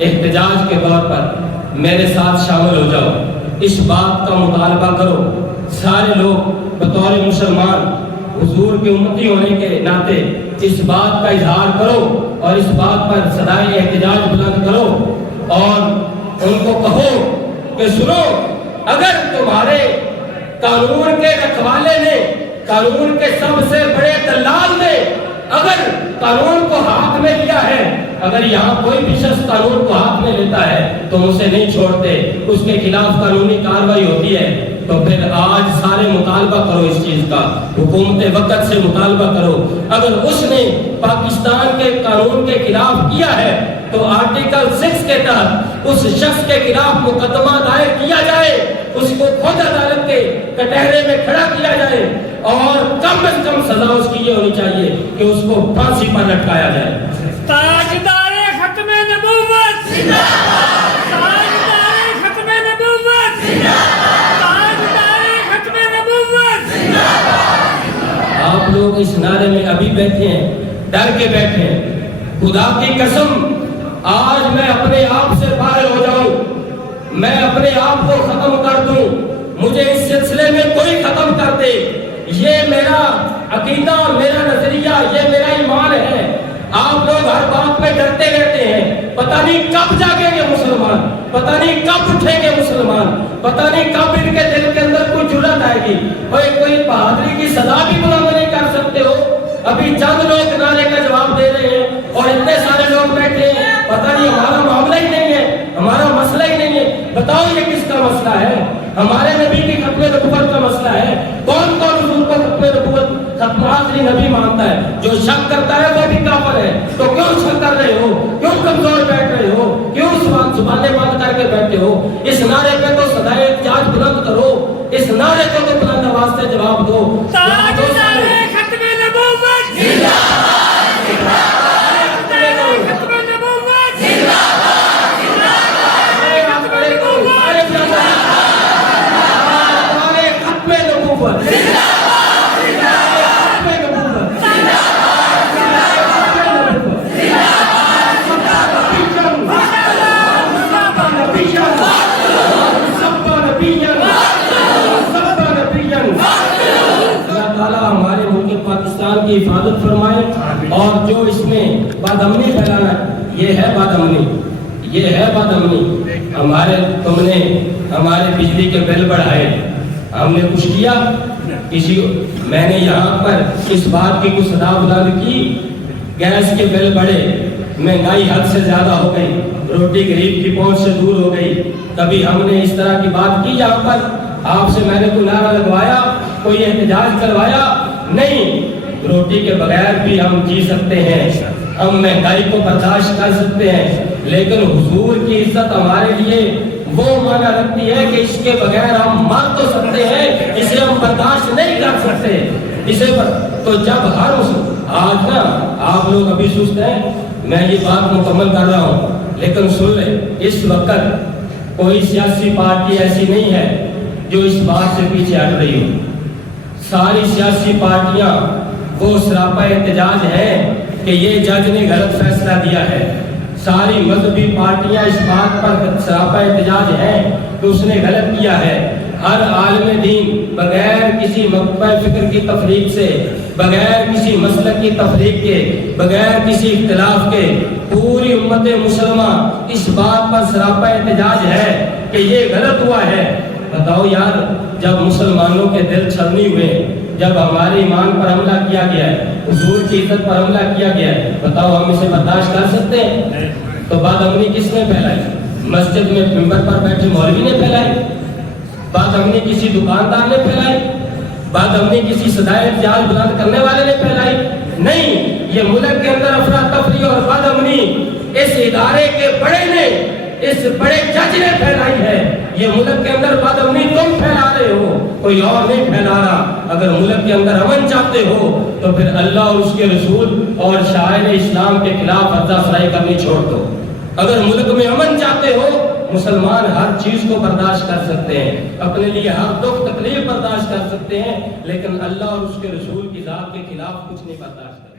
احتجاج کے دور پر میرے ساتھ شامل ہو جاؤ، اس بات کا مطالبہ کرو، سارے لوگ بطور مسلمان حضور کے امتی ہونے کے ناطے اس بات کا اظہار کرو اور اس بات پر صدائے احتجاج بلند کرو اور ان کو کہو کہ سنو، اگر تمہارے قانون کے رکھوالے نے، قانون کے سب سے بڑے دلال نے اگر قانون کو ہاتھ میں لیا ہے، اگر یہاں کوئی بھی شخص قانون کو ہاتھ میں لیتا ہے تو اسے نہیں چھوڑتے، اس کے خلاف قانونی کارروائی ہوتی ہے، تو پھر آج سارے مطالبہ کرو اس چیز کا، حکومت وقت سے مطالبہ کرو۔ اگر اس نے پاکستان کے قانون کے خلاف کیا ہے تو آرٹیکل 6 کے تحت اس شخص کے خلاف مقدمہ دائر کیا جائے، اس کو خود عدالت کے کٹہرے میں کھڑا کیا جائے اور کم از کم سزا اس کی یہ ہونی چاہیے کہ اس کو پھانسی پر لٹکایا جائے۔ تاجدار ختم نبوت زندہ باد، تاجدار ختم نبوت زندہ باد، تاجدار ختم نبوت زندہ باد۔ آپ لوگ اس نعرے میں ابھی بیٹھے ہیں، ڈر کے بیٹھے ہیں، خدا کی قسم آج میں اپنے آپ سے باہر ہو جاؤں، میں اپنے آپ کو ختم کر دوں، مجھے اس سلسلے میں کوئی ختم کر دے، یہ میرا عقیدہ، میرا نظریہ، یہ میرا ایمان ہے۔ آپ لوگ ہر بات میں ڈرتے رہتے ہیں، پتہ نہیں کب جاگیں گے مسلمان، پتہ نہیں کب اٹھیں گے مسلمان، پتہ نہیں کب ان کے دل کے اندر کوئی جرأت آئے گی۔ کوئی بہادری کی صدا بھی بلند نہیں کر سکتے ہو، ابھی چند لوگ نعرے کا جواب دے رہے ہیں اور اتنے سارے لوگ بیٹھے ہیں، پتہ نہیں ہمارا معاملہ ہی نہیں ہے، ہمارا مسئلہ ہی نہیں ہے۔ بتاؤ یہ کس کا مسئلہ ہے؟ ہمارے نبی کی ختم نبوت کا مسئلہ ہے۔ کون کون حضور کو ختم نبوت، ختم آخری نبی مانتا ہے؟ جو شک کرتا ہے وہ بھی کافر ہے۔ تو کیوں شک کر رہے ہو؟ کیوں کمزور بیٹھ رہے ہو؟ کیوں زبانیں بند کر کے بیٹھے ہو؟ اس نعرے پہ تو صدائے احتجاج بلند کرو، اس نعرے کو تو بلند آواز سے جواب دو۔ تاجدار ختم نبوت زندہ باد، تاجدار ختم نبوت زندہ باد، تاجدار ختم نبوت زندہ باد، ختم نبوت زندہ باد، زندہ باد، ختم نبوت زندہ باد، زندہ اللہ تعالیٰ ہمارے ملک پاکستان کی حفاظت فرمائے، اور جو اس میں بدامنی پھیلانا، یہ ہے بدامنی، یہ ہے بدامنی۔ تم نے ہمارے بجلی کے بل بڑھائے، ہم نے کچھ کیا؟ میں نے یہاں پر اس بات کی کچھ صدا بلند کی، گیس کے بل بڑھے، مہنگائی حد سے زیادہ ہو گئی، روٹی غریب کی پہنچ سے دور ہو گئی، کبھی ہم نے اس طرح کی بات کی یہاں پر؟ آپ سے میں نے کوئی نعرہ لگوایا، کوئی احتجاج کروایا؟ نہیں۔ روٹی کے بغیر بھی ہم جی سکتے ہیں، ہم مہنگائی کو برداشت کر سکتے ہیں، لیکن حضور کی عزت ہمارے لیے وہ معنی رکھتی ہے کہ اس کے بغیر ہم مر تو سکتے ہیں، اسے ہم برداشت نہیں کر سکتے۔ تو جب ہر آج نا آپ لوگ ابھی سست ہیں، میں یہ بات مکمل کر رہا ہوں، لیکن سن لیں، اس وقت کوئی سیاسی پارٹی ایسی نہیں ہے جو اس بات سے پیچھے ہٹ رہی ہو۔ ساری سیاسی پارٹیاں وہ سراپا احتجاج ہیں کہ یہ جج نے غلط فیصلہ دیا ہے، ساری مذہبی پارٹیاں اس بات پر سراپا احتجاج ہیں کہ اس نے غلط کیا ہے۔ ہر عالم دین بغیر کسی مقطع فکر کی تفریق سے، بغیر کسی مسلک کی تفریق کے، بغیر کسی اختلاف کے، پوری امت مسلمہ اس بات پر سراپا احتجاج ہے کہ یہ غلط ہوا ہے۔ بتاؤ یار، جب مسلمانوں کے دل چھلنی ہوئے، جب ہمارے ایمان پر حملہ کیا گیا ہے، حضور کی عزت پر حملہ کیا گیا ہے، بتاؤ ہم اسے برداشت کر سکتے ہیں؟ تو بدامنی کس نے پھیلائی؟ مسجد میں ممبر پر بیٹھے مولوی نے پھیلائی؟ بدامنی کسی دکاندار نے پھیلائی؟ بدامنی کسی صدائے احتجاج بلند کرنے والے نے پھیلائی؟ نہیں، یہ ملک کے اندر افراتفری اور بدامنی اس ادارے کے بڑے نے، اس بڑے جج نے پھیلائی ہے۔ یہ ملک کے اندر بدامنی تم پھیلا رہے ہو، کوئی اور نہیں پھیلا رہا۔ اگر ملک کے اندر امن چاہتے ہو تو پھر اللہ اور اس کے رسول اور شاعر اسلام کے خلاف حد افزائی کرنی چھوڑ دو۔ اگر ملک میں امن چاہتے ہو، مسلمان ہر چیز کو برداشت کر سکتے ہیں، اپنے لیے ہر دکھ تکلیف برداشت کر سکتے ہیں، لیکن اللہ اور اس کے رسول کی ذات کے خلاف کچھ نہیں برداشت کرتے۔